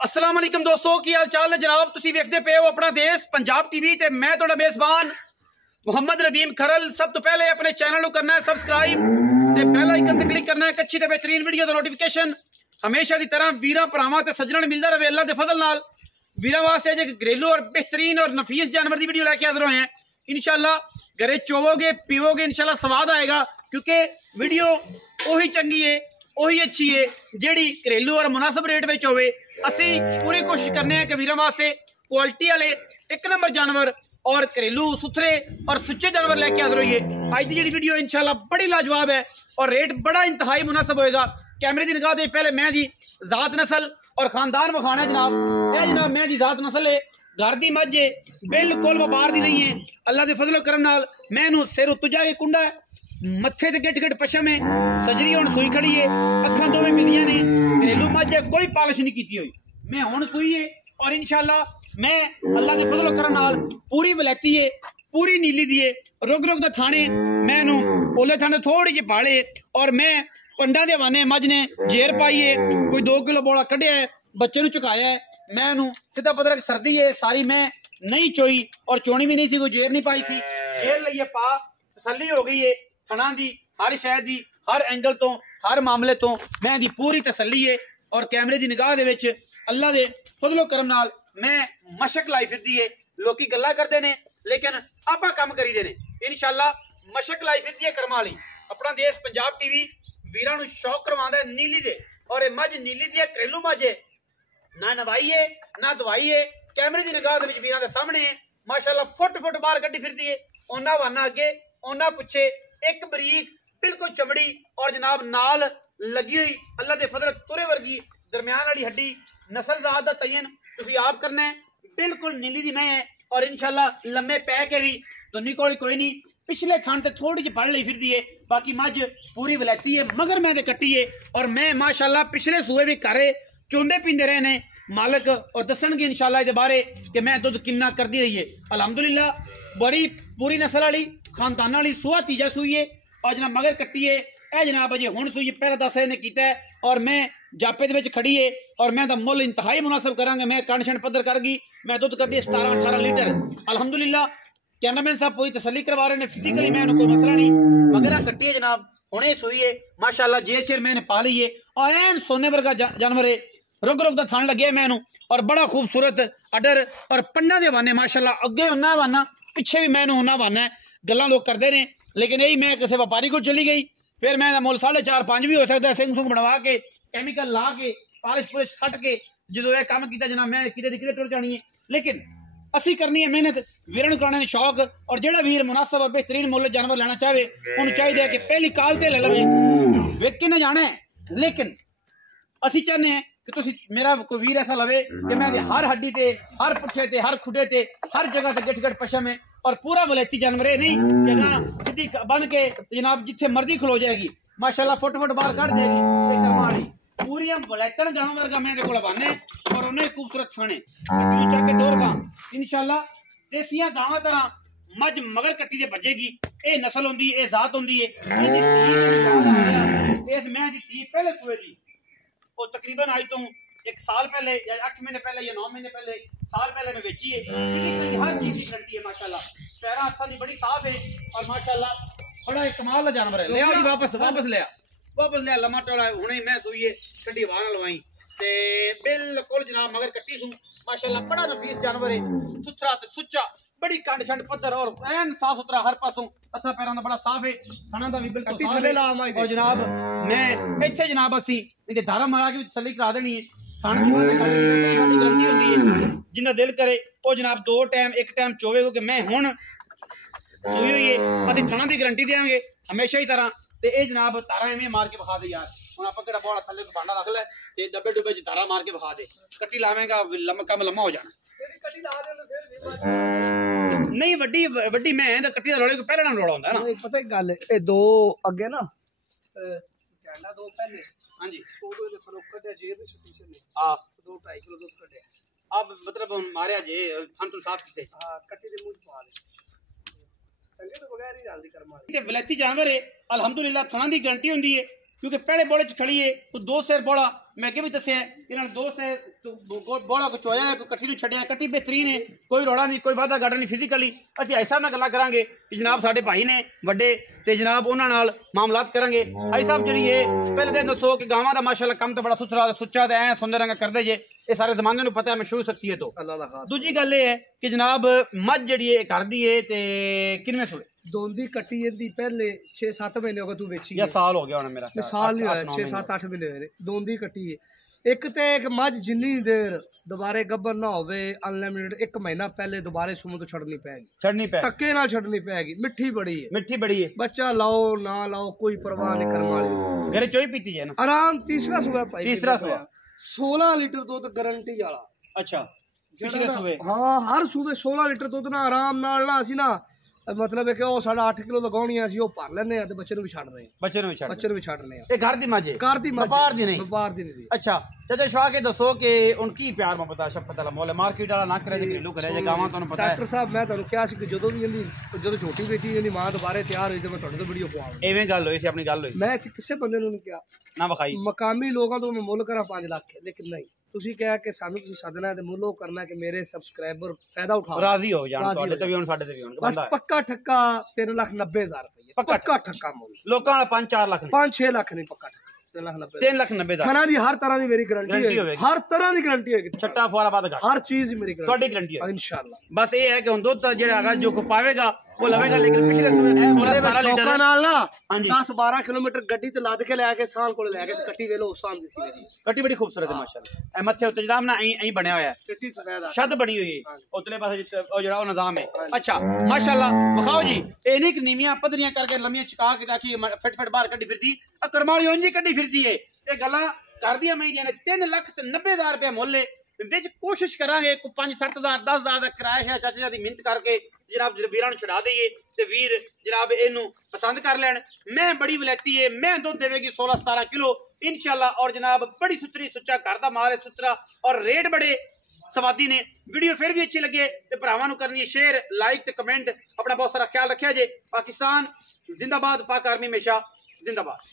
अस्सलाम वालेकुम दोस्तों की हाल चाल है जनाब। तुसी वेखदे पे हो अपना देश पंजाब टीवी ते मैं तुहाडा मेज़बान मुहम्मद रदीम खरल। सब तो पहले अपने चैनल को करना है सबसक्राइब ते बेल आइकन ते क्लिक करना है अच्छी ते बेहतरीन वीडियो दा नोटिफिकेशन हमेशा की तरह वीरां भरावां ते सज्जणां नूं मिलदा रहे अल्लाह दे फजल नाल। वीरां वास्ते अज एक घरेलू और बेहतरीन और नफीस जानवर की वीडियो लैके हाजिर होए हैं। इंशाल्लाह घरे चोवोगे पीवोगे इंशाल्लाह स्वाद आएगा, क्योंकि वीडियो उही चंगी है उही अच्छी है जिहड़ी घरेलू और मुनासिब रेट में होवे। असी पूरी कोशिश करने हैं कि वीरां वास्ते क्वालिटी वाले एक नंबर जानवर और घरेलू सुथरे और सुच्चे जानवर लेके हाजिर होइए। अज की जी वीडियो इंशाल्लाह बड़ी लाजवाब है और रेट बड़ा इंतहाई मुनासिब होएगा। कैमरे की निगाह दे पहले मैं जी जात नस्ल और खानदान विखाना है जनाब। यह जनाब मैं जी जात नस्ल है, घर की मझ है, बिल्कुल व्यापार की नहीं है। अल्लाह के फजलो करम नाल मैं सिर उत्तुजा के कुंडा है, मत्थे ते गिट गिट पशम है, सजरी हुण सूई खड़ी है, अखां दोवें मिलियां ने, घरेलू मझ है, कोई पालिश नहीं की हुई। मैं हुण सूई है और इंशाल्लाह मैं अल्लाह के फजलो करम नाल पूरी वलैती है, पूरी नीली दी है। रुग रुग दा थाने मैं ओले थाने थोड़ी जी पाले और मैं पंडा दे हवाने मझ ने जेर पाई है, कोई 2 किलो बोला कढ़िया है, बच्चे नूं चुकाया है। मैं सीधा पता लग सर्दी है सारी मैं नहीं चोई और चोनी भी नहीं सी, कोई जेर नहीं पाई थी। जेर लईए पा तसल्ली हो गई है थना दी, हर शहर दी, हर एंगल तो हर मामले तो मैं दी पूरी तसल्ली है। और कैमरे की निगाह दे विच अल्लाह दे फजलो करम नाल मैं मशक लाई फिरदी है। लोकी गल्लां करदे ने लेकिन आपां काम करीदे ने। इंशाल्लाह मशक लाई फिरदी है करमां वाली। अपना देश पंजाब टीवी वीरां नूं शौक करवांदा है नीली दे, और ये मझ नीली दी घरेलू मझ है, ना नवाई है ना दवाई है। कैमरे की निगाह दे विच वीरां दे सामने है माशाल्लाह फुट फुट बाल कड्डी फिरदी है। ओना वाना अगे ओना पिछे एक बरीक बिल्कुल चमड़ी और जनाब नाल लगी हुई अल्लाह दे फजल तुरे वर्गी दरम्यान वाली हड्डी नस्ल जात दा तयन तुसी आप करना है। बिल्कुल नीली दी मैं है और इंशाल्लाह लम्मे पै के भी दुनी कोई नहीं। पिछले थान ते थोड़ी जी पढ़ ली फिरदी है, बाकी मझ पूरी वलैती है मगर मैं कट्टी है। और मैं माशाल्लाह पिछले सूए भी घरे चोंदे पींदे रहे ने मालक और दसणगे इंशाल्लाह इहदे बारे कि मैं दुध किन्ना करदी रही है। अलहमदुलिल्लाह बड़ी पूरी नस्ल वाली खानदान वाली सूआ तीजा सूई है और जनाब मगर कट्टी है। यह जनाब अजे हुण सूई पहला 10 ने कीता है और मैं जापे दे विच खड़ी है और मैं दा मुल इंतहाई मुनासिब करांगे। मैं कण पद्धर कर गई, मैं दुध करदी 17-18 लीटर। अलहमदुलिल्लाह कैमरामैन साहब पूरी तसल्ली करवा रहे हैं, फिजिकली मैं कोई मसला नहीं। मगर कट्टी है जनाब हुणे सूई है माशाल्लाह, जे शेर मैंने पा ली है और एन सोने वर्गा जानवर है। रुग रुग दा थान लगे मैनू और बड़ा खूबसूरत अडर और पंडा दे हवाने माशाल्लाह अगे उन्ना हवाना पिछे भी मैनू उन्ना हवाना है। गल्लां लोग करते हैं लेकिन यही मैं किसी व्यापारी को चली गई फिर मैं मुल 4.5-5 भी हो सकता है। सिंह सुंह बनवा के कैमिकल ला के पालिश पुलिश सट के जो यह काम किया जनाब मैं कि टुर जानी है। लेकिन असी करनी है मेहनत, वीरां नूं कराने शौक। और जेड़ा वीर मुनासिब और बेहतरीन मुल जानवर लेना चाहे उन्हें चाहिए कि पहली काल ते ले लवे, वेख के ना जाना है। लेकिन असी चाहते हैं कि तुसी मेरा कोई वीर ऐसा लवे कि मैं हर हड्डी ते हर पुट्ठे ते हर खुडे ते हर जगह ते गिट गिट पशम है और पूरा वलैती जानवर है। नहीं कि सीधी बन के जनाब जिथे मर्जी खलो जाएगी माशाल्लाह फुट फुट बाल कट देगी वाली पूरी वलैतन गांव वर्गा मैं को बने और उन्हें खूबसूरत थाने जाके डोर गांव इंशाल्लाह देसियां गांव तरह मझ मगर कट्टी दे बजेगी। ये नस्ल होंदी है, जात होंदी है। इस मैं दी थी पहले सूए दी वो तकरीबन आज तो 1 साल पहले या 8 महीने पहले या 9 महीने पहले साल पहले मैं बेची है। हर चीज की गारंटी है माशाल्लाह, पैरा हत्था दी बड़ी साफ है और माशाल्लाह बड़ा एक कमाल का जानवर है। ले आओ जी वापस ले लम्मा टोला हुणे मैं सूईए कड्डी वाण लवाई ते बिल्कुल जनाब मगर कट्टी सू माशाल्लाह बड़ा नफीस जानवर है, सुथरा ते सुच्चा, बड़ी कंड शंड पत्थर और एन साफ सुथरा हर पासों हत्था पैरां दा बड़ा साफ है, खाना दा भी बिल्कुल साफ है। और जनाब मैं इत्थे जनाब असी इहदे धारा मारा के तसल्ली करा देनी है। खाने की बात गारंटी होंदी है, जिन्ना दिल करे वो जनाब 2 टाइम 1 टाइम चोवे, क्योंकि मैं हुण सूई हुई है असी थणा की गारंटी देंगे हमेशा ही तरह। ते ए जनाब तारा एवें मार के विखा दे यार, हुण आपां किहड़ा बड़ा थल्ले भांडा रख ले ते डब्बे डुब्बे च तारा मार के विखा दे, कट्टी लावेंगा कम लम्मा हो जाना। नहीं वड्डी मैं कट्टी दा रोले को पहले ना रोला होंदा ना, पता एक गल ए 2 अगे ना कैंडा 2 पहले हां जी ओदो दे फरोखत दे जेब में सुटी से ने हां 2-2.5 किलो दूध कढे अब मतलब मारया जे थान तो साफ कीते हां कट्टी दे मुंह पा दे संगे तो बगैर ही जल्दी कर मार। ते वलैती जानवर है अल्हम्दुलिल्लाह, थाना दी गारंटी होंदी है क्योंकि पहले बोले च खड़ी है तो 2 सिर बोला मैं अगे भी दसिया इन्होंने 2 सिर बोला को चोया है कोई कट्ठी नूं छड्डिया कट्ठी बेहतरीन है कोई रौला नहीं कोई वादा गाड़ा नहीं फिजिकली असं ऐसा ना गल्लां करांगे कि जनाब साडे भाई ने वड्डे ते जनाब उन्हां नाल मामलात करांगे आई साहब जी है पहले तो दसो कि गावां दा माशाअल्लाह कम तो बड़ा सुथरा सुच्चा ते ऐ सुंदर रंग करदे जे ये सारे जमाने नूं पता है मशहूर शख्सियत हो अल्लाह दा खास दूजी गल ये है कि जनाब मझ जी है घर दी है ते किनवें सूए दोंदी कट्टी इंदी पहले 6-7 महीने हो गए तू बेची या साल हो गया होना मेरा साल नहीं होया 6-7-8 महीने होए दोंदी कट्टी है एक ते एक मझ जिन्नी देर दोबारे गब्बर ना होवे अनलिमिटेड 1 महीना पहले दोबारे सूं तो छड़नी पैगी धक्के नाल छड़नी पैगी मिठी बड़ी है बच्चा लाओ ना लाओ कोई परवाह नहीं करने वाली घरे चोई पीती है ना आराम तीसरा सुबह भाई 16 लीटर दूध गारंटी वाला अच्छा पिछले सुबह हाँ हर सुबह 16 लीटर दूध ना आराम नाल ना असी ना मतलब है कि ਉਹ ਸਾਡਾ 8 ਕਿਲੋ ਲਗਾਉਣੀ ਆ ਅਸੀਂ ਉਹ ਭਰ ਲੈਨੇ ਆ ਤੇ ਬੱਚੇ ਨੂੰ ਵੀ ਛੱਡ ਰਹੇ ਆ ਬੱਚੇ ਨੂੰ ਵੀ ਛੱਡ ਰਹੇ ਆ ਇਹ ਘਰ ਦੀ ਮੱਝ ਵਪਾਰ ਦੀ ਨਹੀਂ ਅੱਛਾ ਚਾਚਾ ਸ਼ਵਾ ਕੇ ਦੱਸੋ ਕਿ ਹੁਣ ਕੀ ਪਿਆਰ ਮੁਹੱਬਤ ਆ ਸ਼ਫਕਤ ਵਾਲਾ ਮੋਲ ਮਾਰਕੀਟ ਵਾਲਾ ਨਾ ਕਰੇ ਜੇ ਘਰੇਲੂ ਕਰੇ ਜੇ ਗਾਵਾਂ ਤੁਹਾਨੂੰ ਪਤਾ ਹੈ ਡਾਕਟਰ ਸਾਹਿਬ ਮੈਂ ਤੁਹਾਨੂੰ ਕਿਹਾ ਸੀ ਕਿ ਜਦੋਂ ਵੀ ਇਹਦੀ ਜਦੋਂ ਛੋਟੀ ਬੇਟੀ ਇਹਦੀ ਮਾਂ ਦੁਬਾਰੇ ਤਿਆਰ ਹੋਈ ਤੇ ਮੈਂ ਤੁਹਾਡੇ ਤੋਂ ਵੀਡੀਓ ਪਵਾਵਾਂਗਾ ਐਵੇਂ ਗੱਲ ਹੋਈ ਸੀ ਆਪਣੀ ਗੱਲ ਹੋਈ ਮੈਂ ਇੱਥੇ ਕਿਸੇ ਬੰਦੇ ਨੂੰ ਨਹੀਂ ਕਿਹਾ ਨਾ ਵਿਖਾਈ ਮਕਾਮੀ ਲੋਕਾਂ ਤੋਂ ਮੈਂ ਮੁੱਲ ਕਰਾਂ 5 ਲੱਖ ਲੇਕਿਨ ਨਹੀਂ ਤੁਸੀਂ ਕਿਹਾ ਕਿ ਸਾਨੂੰ ਤੁਸੀਂ ਸੱਦਣਾ ਤੇ ਮੁੱਲ ਉਹ ਕਰਨਾ ਕਿ ਮੇਰੇ ਸਬਸਕ੍ਰਾਈਬਰ ਫਾਇਦਾ ਉਠਾਓ ਰਾਜ਼ੀ ਹੋ ਜਾਣ ਤੁਹਾਡੇ ਤੇ ਵੀ ਹੁਣ ਸਾਡੇ ਤੇ ਵੀ ਹੁਣ ਬਸ ਪੱਕਾ ਠੱਕਾ 3,90,000 ਰੁਪਏ ਪੱਕਾ ਠੱਕਾ ਮੁੱਲ ਲੋਕਾਂ ਦਾ 5-4 ਲੱਖ 5-6 ਲੱਖ ਨਹੀਂ ਪੱਕਾ ਠੱਕਾ 3,90,000 ਖਾਣਾ ਦੀ ਹਰ ਤਰ੍ਹਾਂ ਦੀ ਮੇਰੀ ਗਾਰੰਟੀ ਹੋਏਗੀ ਹਰ ਤਰ੍ਹਾਂ ਦੀ ਗਾਰੰਟੀ ਹੋਏਗੀ ਛੱਟਾ ਫੁਆਰਾ ਬਾਦ ਹਰ ਚੀਜ਼ ਦੀ ਮੇਰੀ ਗਾਰੰਟੀ ਤੁਹਾਡੀ ਗਾਰੰਟੀ ਹੈ ਇਨਸ਼ਾਅੱਲਾ ਬਸ ਇਹ ਹੈ ਕਿ ਹੁਣ ਦੁੱਧ ਜਿਹੜਾ ਹੈਗਾ ਜੋ ਕੋ ਪਾਵੇਗਾ ਉਹ ਲਵੇਗਾ ਲੇਕਿਨ ਪਿਛਲੇ ਸਮੇਂ 16-17 ਲੀਟਰ ਨਾਲ ਨਾ ਹਾਂਜੀ 10-12 ਕਿਲੋਮੀਟਰ ਗੱਡੀ ਤੇ ਲੱਦ ਕੇ ਲੈ ਕੇ ਸਾਲ ਕੋਲ ਲੈ ਕੇ ਕੱਟੀ ਵੇਲੋ ਉਸ ਸਾਲ ਦਿੱਤੀ ਮੇਰੀ ਕੱਟੀ ਬੜੀ ਖੂਬਸੂਰਤ ਹੈ ਮਾਸ਼ਾਅੱਲਾ ਇਹ ਮੱਥੇ ਉੱਤੇ ਜਨਾਬ ਨਾ ਐਂ ਬਣਿਆ ਹੋਇਆ ਹੈ ਕੱਟੀ ਸਫੈਦ ਛੱਤ ਬਣੀ ਹੋਈ ਹੈ ਉਤਲੇ ਪਾਸੇ ਉਹ ਜਿਹੜਾ ਉਹ ਨਿਜ਼ਾਮ ਹੈ ਅੱਛਾ ਮਾਸ਼ਾਅੱਲਾ ਵਿਖਾਓ ਜੀ ਇਹ ਨਹੀਂ ਕਿ ਨੀਵੀਆਂ ਪੱਧਰੀਆਂ ਕਰਕੇ ਲੰਮੀਆਂ ਚਕਾ ਕੇ ਤਾਂ ਕਿ ਫਿਟ ਬਾਹਰ ਕੱਢੀ ਫਿਰਦੀ ਆ ਕਰਮਾਲੀ ਉਂਝ ਹੀ ਕੱਢੀ ਫਿਰਦੀ ਹੈ ਇਹ ਗੱਲਾਂ ਕਰਦੀਆਂ ਮੈਂ ਨੇ 3,90,000 ਰੁਪਏ ਮੁੱਲ ਵਿੱਚ ਕੋਸ਼ਿਸ਼ ਕਰਾਂਗੇ ਕੋਈ 5-7,000 10,000 ਦਾ ਕਿਰਾਇਆ ਚਾਚਾ ਦੀ ਮਿਹਨਤ ਕਰਕੇ ਜਨਾਬ ਵੀਰਾਂ ਨੂੰ ਛੁਡਾ ਦਈਏ ਤੇ ਵੀਰ ਜਨਾਬ ਇਹਨੂੰ ਪਸੰਦ ਕਰ ਲੈਣ ਮੈਂ ਬੜੀ ਵਲੈਤੀ ਹੈ ਮੈਂ ਦੁੱਧ ਦੇਵੇਗੀ 16-17 ਕਿਲੋ इंशाल्लाह और जनाब बड़ी सुथरी सुच्चा घर का माल है सुथरा और रेट बड़े सवादी ने वीडियो फिर भी अच्छी लगे तो भरावां नूं करनी है शेयर लाइक ते कमेंट अपना बहुत सारा ख्याल रखिया जे पाकिस्तान जिंदाबाद पाक आर्मी हमेशा जिंदाबाद।